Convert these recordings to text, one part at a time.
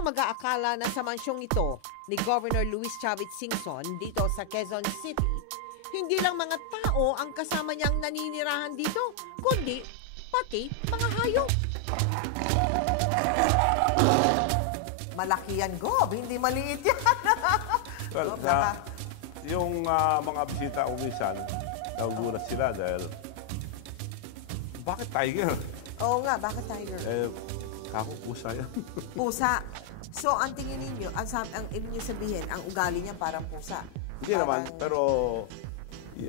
ang mag-aakala na sa mansyong ito ni Governor Luis Chavit Singson dito sa Quezon City, hindi lang mga tao ang kasama niyang naninirahan dito, kundi pati mga hayop. Malaki yan, Gob. Hindi maliit yan. Well, yung mga bisita umisan, nagugulat sila dahil, bakit tiger? Oo nga, bakit tiger? Kako, pusa yan. Pusa. So, ang tingin ninyo, ang ibig niyo sabihin, ang ugali niya parang pusa. Hindi naman, pero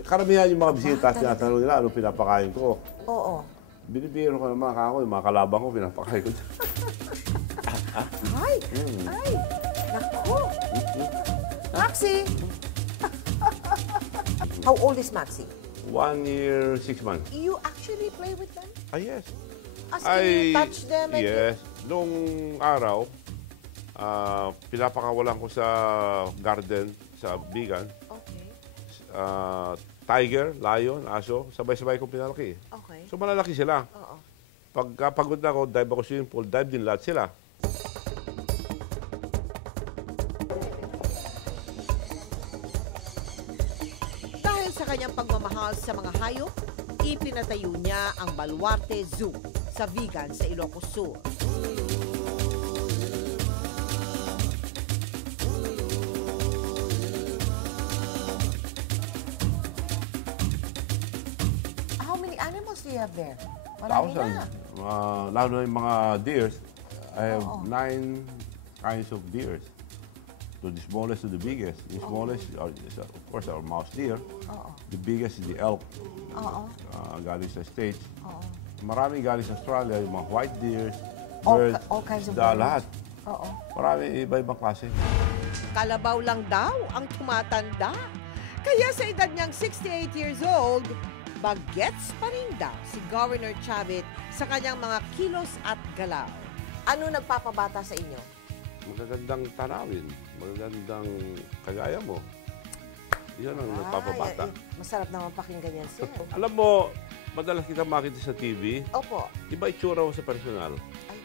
karamihan yung mga bisita, tinatanong nila, anong pinapakain ko? Oo. Binibiro ko naman kako, yung mga kalabang ko, pinapakain ko. Ay! Ay! Naku! Maxie! How old is Maxie? 1 year, 6 months. You actually play with them? Yes. As in, you touch them? Yes. Nung araw, pinapakawalan ko sa garden, sa Bigan. Okay. Tiger, lion, aso, sabay-sabay kong pinalaki. Okay. So malalaki sila. Oo. Pagka pagod na ako, dive ako swimming pool, dive din lahat sila. Dahil sa kanyang pagmamahal sa mga hayop, ipinatayo niya ang Baluarte Zoo sa Vigan sa Ilocos Sur. How many animals do you have there? Marami na. Lalo na yung mga deers. I have 9 kinds of deers. To the smallest to the biggest. The smallest is, of course, our mouse deer. The biggest is the elk. Galing sa States. Marami galing sa Australia, yung mga white deer, birds, all kinds of lahat. Oo. Marami iba-ibang klase. Kalabaw lang daw ang tumatanda. Kaya sa edad niyang 68 years old, bagets pa rin daw si Governor Chavit sa kanyang mga kilos at galaw. Ano nagpapabata sa inyo? Magagandang tanawin, magagandang kagaya mo. Yan ang nagpapabata. Masarap naman pakinggan yan, sir. Alam mo, madalas kita makita sa TV. Opo. Iba itsura mo sa personal. Ay,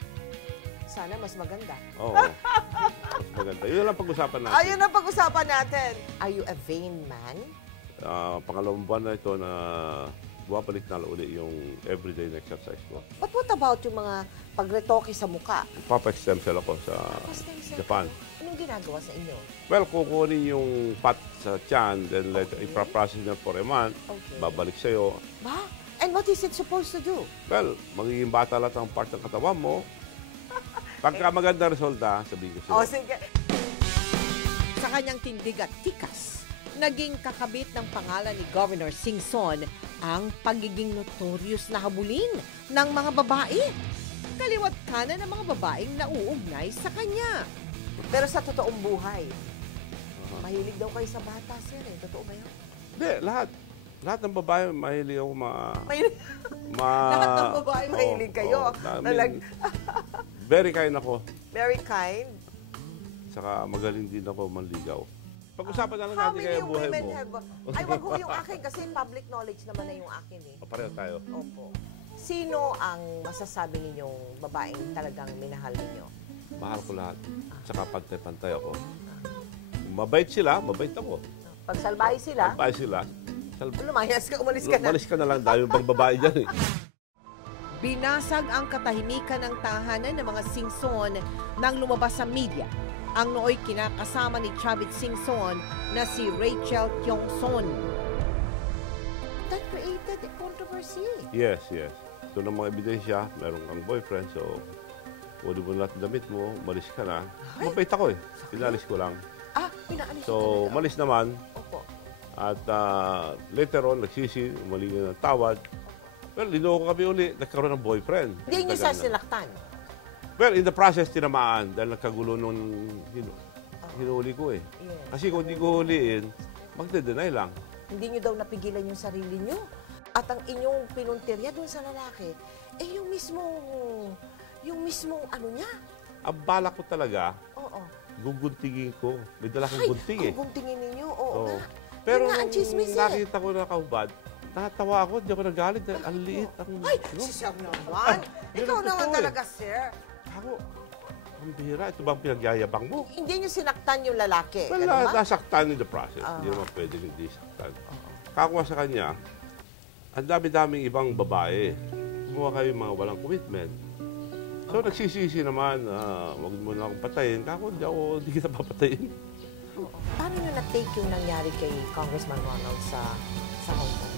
sana mas maganda. Oo. Mas maganda. Yun lang pag-usapan natin. Ayun ang pag-usapan natin. Are you a vain man? Pangalawang buwan na ito na bumabalik na uli yung everyday na exercise ko. But what about yung mga pagretoke sa muka? Papa-stem cell ako sa Japan. Anong ginagawa sa inyo? Well, kukunin yung fat sa tiyan, then ipaprocess na for a month, babalik sa'yo. Ba? And what is it supposed to do? Well, magiging bata lahat ang part ng katawan mo. Pagka maganda resulta, sabihin ko sa'yo. Oh, sige. Sa kanyang tindig at tikas, naging kakabit ng pangalan ni Governor Singson ang pagiging notorious na habulin ng mga babae. Kaliwat kanan ng mga babaeng nauugnay sa kanya. Pero sa totoong buhay, mahilig daw kayo sa bata, sir. Totoo ba yun? Hindi, lahat. Lahat ng babae, mahilig ako Lahat ng babae, mahilig kayo. Very kind ako. Very kind. Saka magaling din ako manligaw. Pag-usapan na lang natin kayo buhay mo. Ay, wag ko yung akin kasi public knowledge naman na yung akin eh. Pareho tayo. Opo. Sino ang masasabi ninyong babaeng talagang minahal ninyo? Mahal ko lahat. Saka pantay-pantay ako. Mabait sila, mabait ako. Pag salbahe sila, Mabait sila. lumayas ka, umalis ka na. Umalis ka na lang dahil yung pagbabae dyan eh. Binasag ang katahimikan ng tahanan ng mga Singson nang lumabas sa media ang nooy kinakasama ni Chavit Singson na si Rachel Tiongson. That created a controversy. Yes, yes. Ito ng mga ebidensya, meron kang boyfriend, so pwede mo lahat ng damit mo, umalis ka na. Mabait ako eh. Pinalis ko lang. Pinaalis ka So, talaga. umalis naman. Opo. At later on, nagsisi, umaling ng tawad. Well, linoko kami uli, nagkaroon ng boyfriend. Hindi niyo siya sinaktan. Well, in the process, tinamaan dahil nagkagulo nung hinuli ko eh. Yes. Kasi kung hindi ko huliin, magde-deny lang. Hindi niyo daw napigilan yung sarili niyo. At ang inyong pinuntirya doon sa lalaki, yung mismong ano niya. Ang balak ko talaga, Oo. guguntingin ko. May dala kong gunting eh. Guguntingin ninyo. Oo nga. Pero Yun nga ang chismis eh. nakita ko na kahubad, natawa ako, hindi ako nagalit dahil ang liit. Si Sir naman. Ikaw naman talaga, sir. Ako, Ang bihira, ito bang pinagyayabang mo? Hindi niyo sinaktan yung lalaki. Well, Ganun ba? nasaktan in the process. Hindi naman pwedeng hindi saktan. Kakuha sa kanya, ang dami-daming ibang babae. Kumuha kayo yung mga walang commitment. So, nagsisisi naman, wag mo na akong patayin. Kako, hindi kita papatayin. Paano niyo na-take yung nangyari kay Congressman Ronald sa Hong Kong?